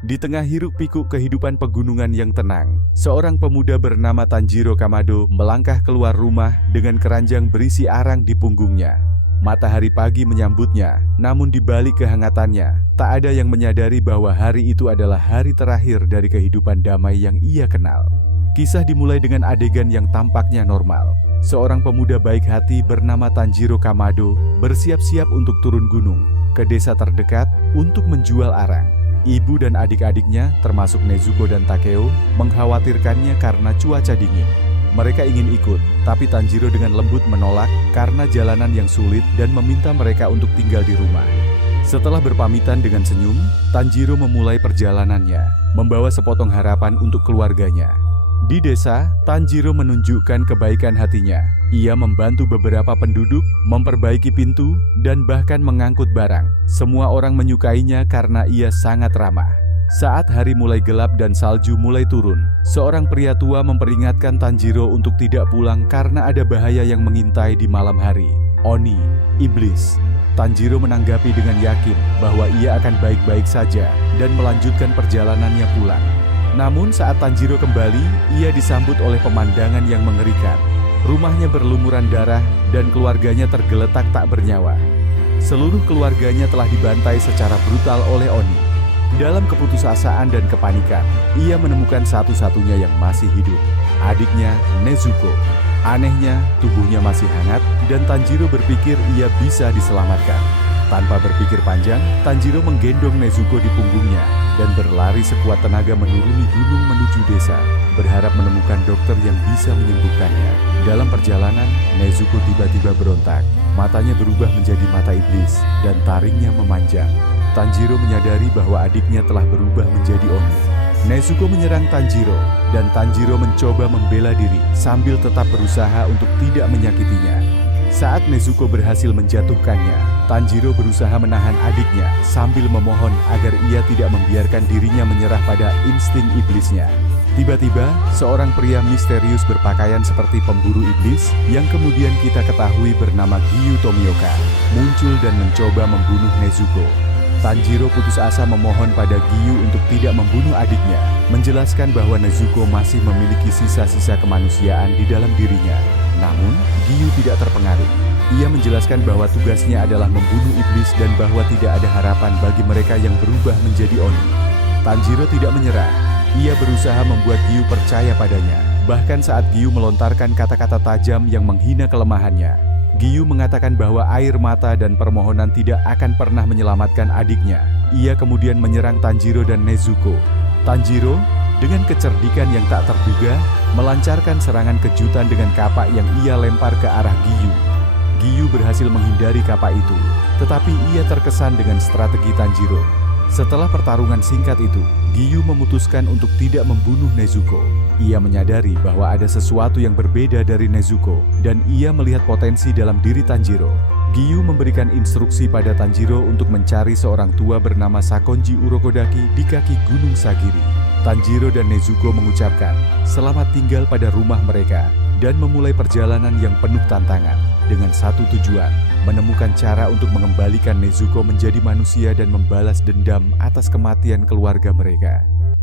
Di tengah hiruk-pikuk kehidupan pegunungan yang tenang, seorang pemuda bernama Tanjiro Kamado melangkah keluar rumah dengan keranjang berisi arang di punggungnya. Matahari pagi menyambutnya, namun di balik kehangatannya, tak ada yang menyadari bahwa hari itu adalah hari terakhir dari kehidupan damai yang ia kenal. Kisah dimulai dengan adegan yang tampaknya normal. Seorang pemuda baik hati bernama Tanjiro Kamado bersiap-siap untuk turun gunung ke desa terdekat untuk menjual arang. Ibu dan adik-adiknya, termasuk Nezuko dan Takeo, mengkhawatirkannya karena cuaca dingin. Mereka ingin ikut, tapi Tanjiro dengan lembut menolak karena jalanan yang sulit dan meminta mereka untuk tinggal di rumah. Setelah berpamitan dengan senyum, Tanjiro memulai perjalanannya, membawa sepotong harapan untuk keluarganya. Di desa, Tanjiro menunjukkan kebaikan hatinya. Ia membantu beberapa penduduk, memperbaiki pintu, dan bahkan mengangkut barang. Semua orang menyukainya karena ia sangat ramah. Saat hari mulai gelap dan salju mulai turun, seorang pria tua memperingatkan Tanjiro untuk tidak pulang karena ada bahaya yang mengintai di malam hari. Oni, iblis. Tanjiro menanggapi dengan yakin bahwa ia akan baik-baik saja dan melanjutkan perjalanannya pulang. Namun saat Tanjiro kembali, ia disambut oleh pemandangan yang mengerikan. Rumahnya berlumuran darah dan keluarganya tergeletak tak bernyawa. Seluruh keluarganya telah dibantai secara brutal oleh Oni. Dalam keputusasaan dan kepanikan, ia menemukan satu-satunya yang masih hidup, adiknya Nezuko. Anehnya, tubuhnya masih hangat dan Tanjiro berpikir ia bisa diselamatkan. Tanpa berpikir panjang, Tanjiro menggendong Nezuko di punggungnya dan berlari sekuat tenaga menuruni gunung menuju desa, berharap menemukan dokter yang bisa menyembuhkannya. Dalam perjalanan, Nezuko tiba-tiba berontak. Matanya berubah menjadi mata iblis dan taringnya memanjang. Tanjiro menyadari bahwa adiknya telah berubah menjadi Oni. Nezuko menyerang Tanjiro dan Tanjiro mencoba membela diri sambil tetap berusaha untuk tidak menyakitinya. Saat Nezuko berhasil menjatuhkannya, Tanjiro berusaha menahan adiknya sambil memohon agar ia tidak membiarkan dirinya menyerah pada insting iblisnya. Tiba-tiba, seorang pria misterius berpakaian seperti pemburu iblis yang kemudian kita ketahui bernama Giyu Tomioka muncul dan mencoba membunuh Nezuko. Tanjiro putus asa memohon pada Giyu untuk tidak membunuh adiknya, menjelaskan bahwa Nezuko masih memiliki sisa-sisa kemanusiaan di dalam dirinya. Namun, Giyu tidak terpengaruh. Ia menjelaskan bahwa tugasnya adalah membunuh iblis dan bahwa tidak ada harapan bagi mereka yang berubah menjadi Oni. Tanjiro tidak menyerah. Ia berusaha membuat Giyu percaya padanya. Bahkan saat Giyu melontarkan kata-kata tajam yang menghina kelemahannya, Giyu mengatakan bahwa air mata dan permohonan tidak akan pernah menyelamatkan adiknya. Ia kemudian menyerang Tanjiro dan Nezuko. Tanjiro, dengan kecerdikan yang tak terduga, melancarkan serangan kejutan dengan kapak yang ia lempar ke arah Giyu. Giyu berhasil menghindari kapak itu, tetapi ia terkesan dengan strategi Tanjiro. Setelah pertarungan singkat itu, Giyu memutuskan untuk tidak membunuh Nezuko. Ia menyadari bahwa ada sesuatu yang berbeda dari Nezuko, dan ia melihat potensi dalam diri Tanjiro. Giyu memberikan instruksi pada Tanjiro untuk mencari seorang tua bernama Sakonji Urokodaki di kaki Gunung Sagiri. Tanjiro dan Nezuko mengucapkan selamat tinggal pada rumah mereka dan memulai perjalanan yang penuh tantangan dengan satu tujuan, menemukan cara untuk mengembalikan Nezuko menjadi manusia dan membalas dendam atas kematian keluarga mereka.